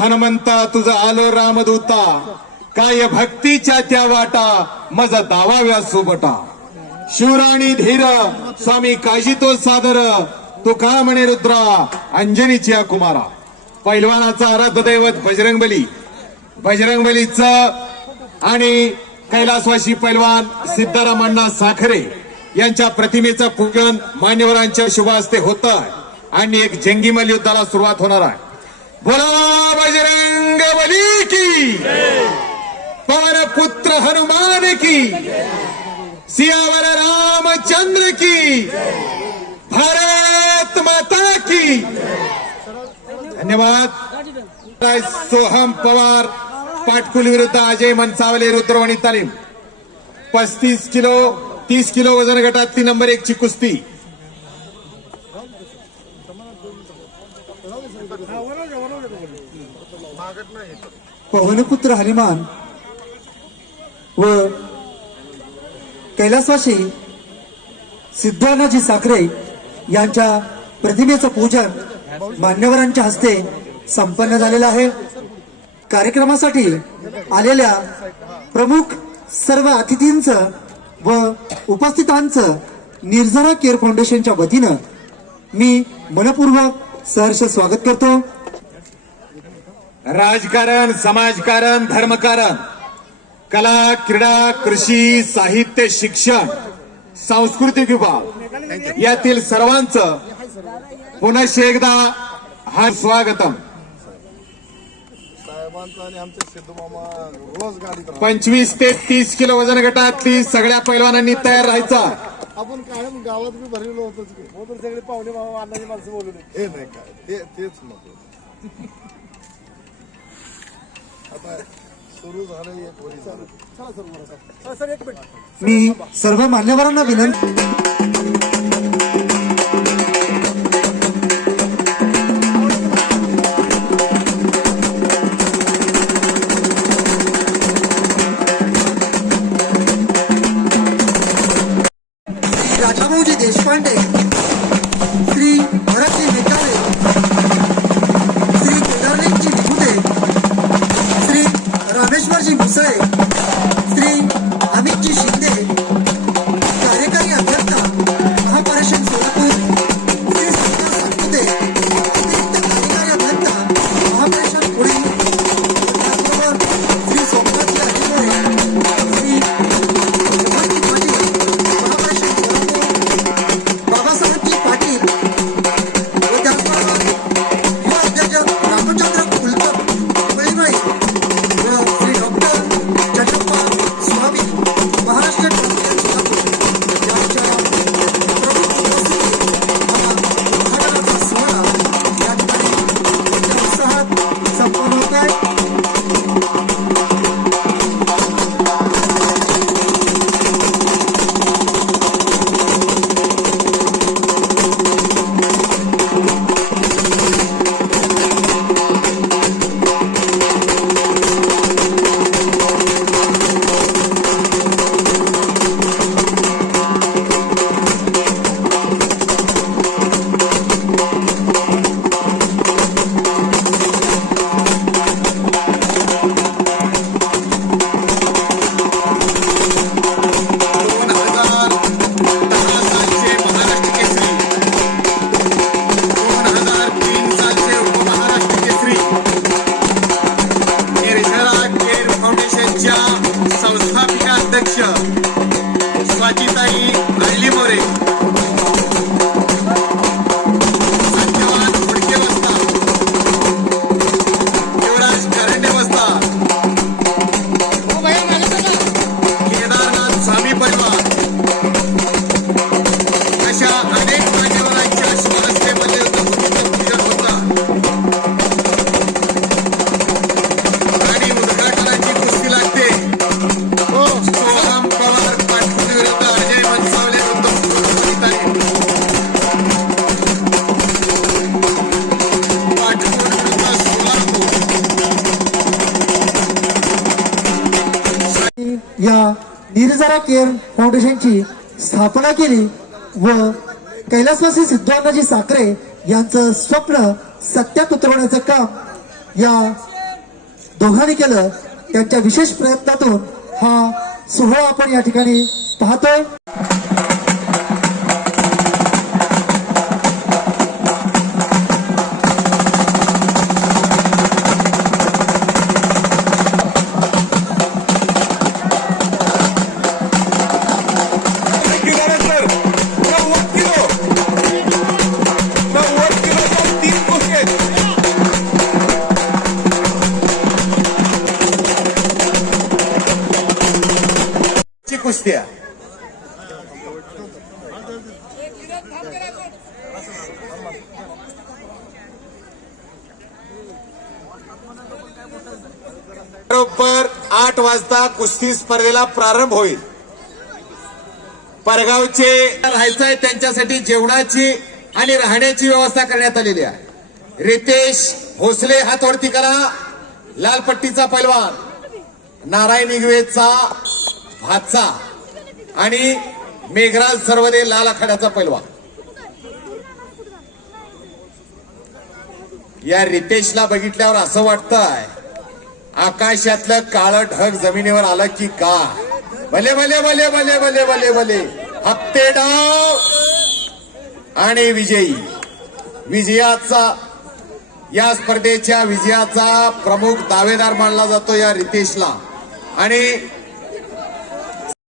हनुमंता तुझा आलो रामदूता. काय भक्तीच्या त्या वाटा मज दावाव्या सोबटा. शिवराणी धीर स्वामी काजी तो सादर तू का म्हणे रुद्रा अंजनीच्या कुमारा. पैलवानाचा आराध्य दैवत बजरंगबली. बजरंगबलीच आणि कैलासवासी पैलवान सिद्धारामांना साखरे. यांच्या प्रतिमेचं पूजन मान्यवरांच्या शुभ हस्ते होत आणि एक जंगीमल युद्धाला सुरुवात होणार आहे. बोला बजरंग बली की. पुत्र हनुमान की. सियावर रामचंद्र की. भारत माता की. धन्यवाद. सोहम पवार पाटकुल विरुद्ध अजय मनसावले रुद्रवाणी तालीम. पस्तीस किलो तीस किलो वजन गटातली नंबर एक ची कुस्ती. पवनपुत्र हनुमान व कैलासवासी सिद्धानाजी साखरे यांच्या प्रतिमेचं पूजन मान्यवरांच्या हस्ते संपन्न झालेलं आहे. कार्यक्रमासाठी आलेल्या प्रमुख सर्व अतिथींचं व उपस्थितांचं निर्झरा केअर फाउंडेशनच्या वतीनं मी मनपूर्वक सहर्ष स्वागत करतो. राजकारण समाजकारण धर्मकारण कला क्रीडा कृषी साहित्य शिक्षण सांस्कृतिक विभाग यातील सर्वांचं पुनश एकदा हा स्वागतम. साहेबांचा आणि आमच्या सिद्धमामा रोज गाडीत राहतात. पंचवीस ते तीस किलो वजन गटातली सगळ्या पैलवानांनी तयार राहायचं. आपण कायम गावात बी भरलेलो होतोच की. हो तर सगळे पाहुणे मामा अण्णाची माणसं बोलू हे नाही काय ते तेच नको आता सुरू झालं एक वरी झालं. चला सर सर एक मिनिट. मी सर्व मान्यवरांना विनंती देशपांडे श्री भरतजी मेकाळे श्री केदारनाथजी निकुटे श्री रामेश्वरजी मुसळे बंजारा केअर फाउंडेशनची स्थापना केली व कैलासवासी सिद्धोन्नाजी साखरे यांचं स्वप्न सत्यात उतरवण्याचं काम या दोघांनी केलं. त्यांच्या विशेष प्रयत्नातून हा सोहळा आपण या ठिकाणी पाहतोय. बरोबर आठ वाजता कुस्ती स्पर्धेला प्रारंभ होईल. परगावचे राहायचंय त्यांच्यासाठी जेवणाची आणि राहण्याची व्यवस्था करण्यात आलेली आहे. रितेश भोसले हातवरती करा. लाल पट्टीचा पैलवान. नारायण निगवेचा भातचा. आणि मेघराज सर्वदे लाल आखाड्याचा पैलवान या रितेशला बघितल्यावर असं वाटतंय आकाशातलं काळं ढग जमिनीवर आलं की का? भले भले भले भले भले भले भले. हप्ते डाव आणि विजयी. विजयाचा या स्पर्धेच्या विजयाचा प्रमुख दावेदार मानला जातो या रितेशला. आणि